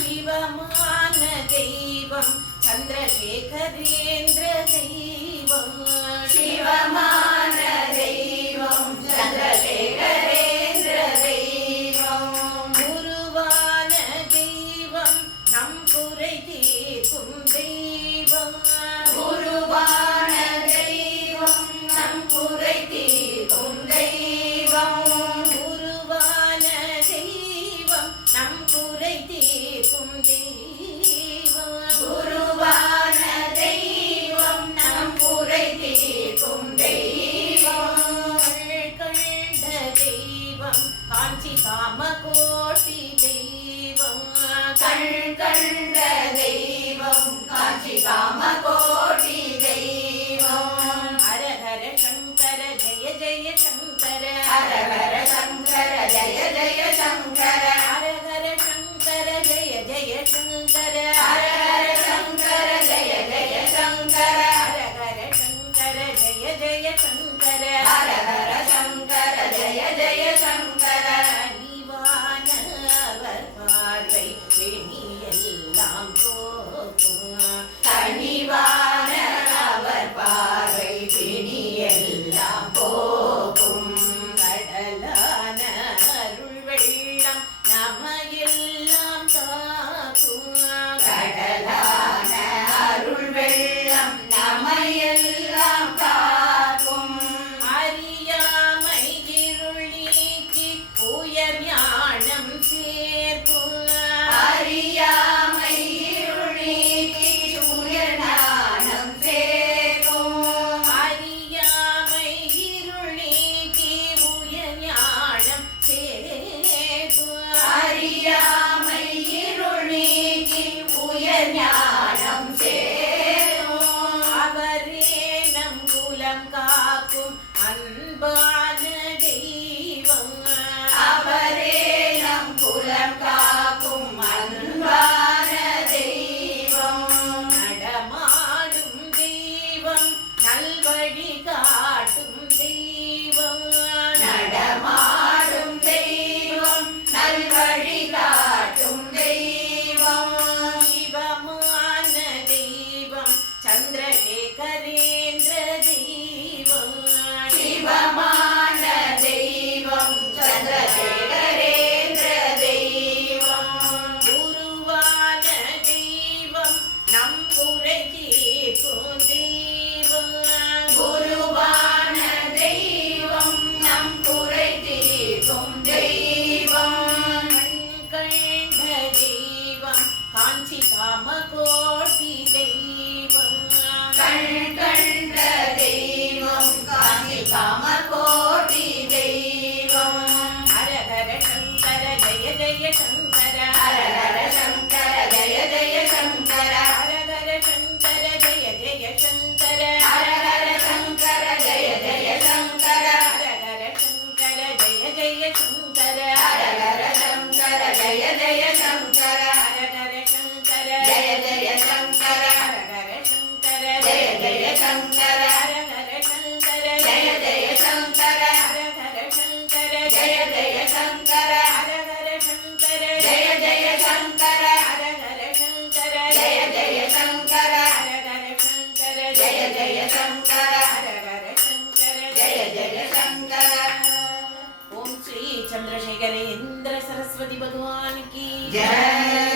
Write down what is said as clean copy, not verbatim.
शिवमान दैवं चन्द्रशेखरेन्द्र दैवं शिवमान दैवं चन्द्रशेखरेन्द्र दैवं गुरुवान दैवं नम कुरै तीर्க்கும் दैवं गुरुवान दैवं नम कुरै तीर्க்கும் दैवं गुरुवान दैवं नम कुरै तीर्க்கும் दैवं गुरुवान दैवं नम कुरै तीर्க்கும் दैवं कण्ड दैवं काञ्ची कामकोटि दैवं कण्ड दैवं काञ्ची कामकोटि दैवं हर हर शङ्कर जय जय शङ्कर हर हर शङ्कर जय जय शङ्कर हर हर शङ्कर जय जय शङ्कर हर हर शङ्कर जय जय शङ्कर हर हर शङ्कर जय जय शङ्कर हर हर शङ्कर जय जय शङ्कर நிவான அவர் பார்வை எல்லாம் போக்கும் கனிவான அவர் பார்வை பிணியெல்லாம் போக்கும் கடலான அருள் வெள்ளம் நமையெல்லாம் காக்கும் கடலான அருள் வெள்ளம் நம்மையெல்லாம் காக்கும் அறியாமை இருள் நீக்கி உயர் ஞானம் சேர்க்கும் அறியாமை இருள் நீக்கி சூரியஞானம் சேர்க்கும் அறியாமை இருள் நீக்கி உயர் ஞானம் சேர்க்கும் அறியாமை இருள் நீக்கி உயர் ஞானம் சேர்க்கும் அவரே நம் குலம் காக்கும் அன்பான தெய்வம் அவரே நம் குலம் காக்கும் அன்பான தெய்வம் நடமாடும் தெய்வம் நல்வழி காட்டும் தெய்வம் நடமாடும் தெய்வம் நல்வழி காட்டும் தெய்வம் சிவமான தெய்வம் சந்திரசேகரேந்திர தெய்வம் சிவமான தெய்வம் சந்திரசேகரேந்திர தெய்வம் குருவான தெய்வம் நம் குறை தீர்க்கும் தெய்வம் குருவான தெய்வம் நம் குறை தீர்க்கும் தெய்வம் கண்கண்ட தெய்வம் காஞ்சி காமகோட்டி தெய்வம் கண்கண்ட தெய்வம் காஞ்சி காமகோட்டி தெய்வம் ஹர ஹர சங்கர ஜய ஜய சங்கர ஹர ஹர சங்கர ஜய ஜய சங்கர ஹர ஹர சங்கர ஜய ஜய சங்கர ஹர ஹர சங்கர ஜய ஜய சங்கர ஹர ஹர சங்கர ஜய ஜய சங்கர ஹர ஹர சங்கர ஜய ஜய சங்கர ஹர ஹர சங்கர ஜய ஜய சங்கர ஹர ஹர சங்கர ஜய ஜய சங்கர ஹர ஹர சங்கர ஜய ஜய சங்கர ஹர ஹர சங்கர ஜய ஜய சங்கர ஹர ஹர சங்கர ஜய ஜய சங்கர ஹர ஹர சங்கர ஜய ஜய சங்கர ஹர ஹர சங்கர ஜய ஜய சங்கர ஹர ஹர சங்கர ஜய ஜய சங்கர ஓம் ஸ்ரீ சந்திரசேகரேந்திர சரஸ்வதி பகவான் கி ஜெய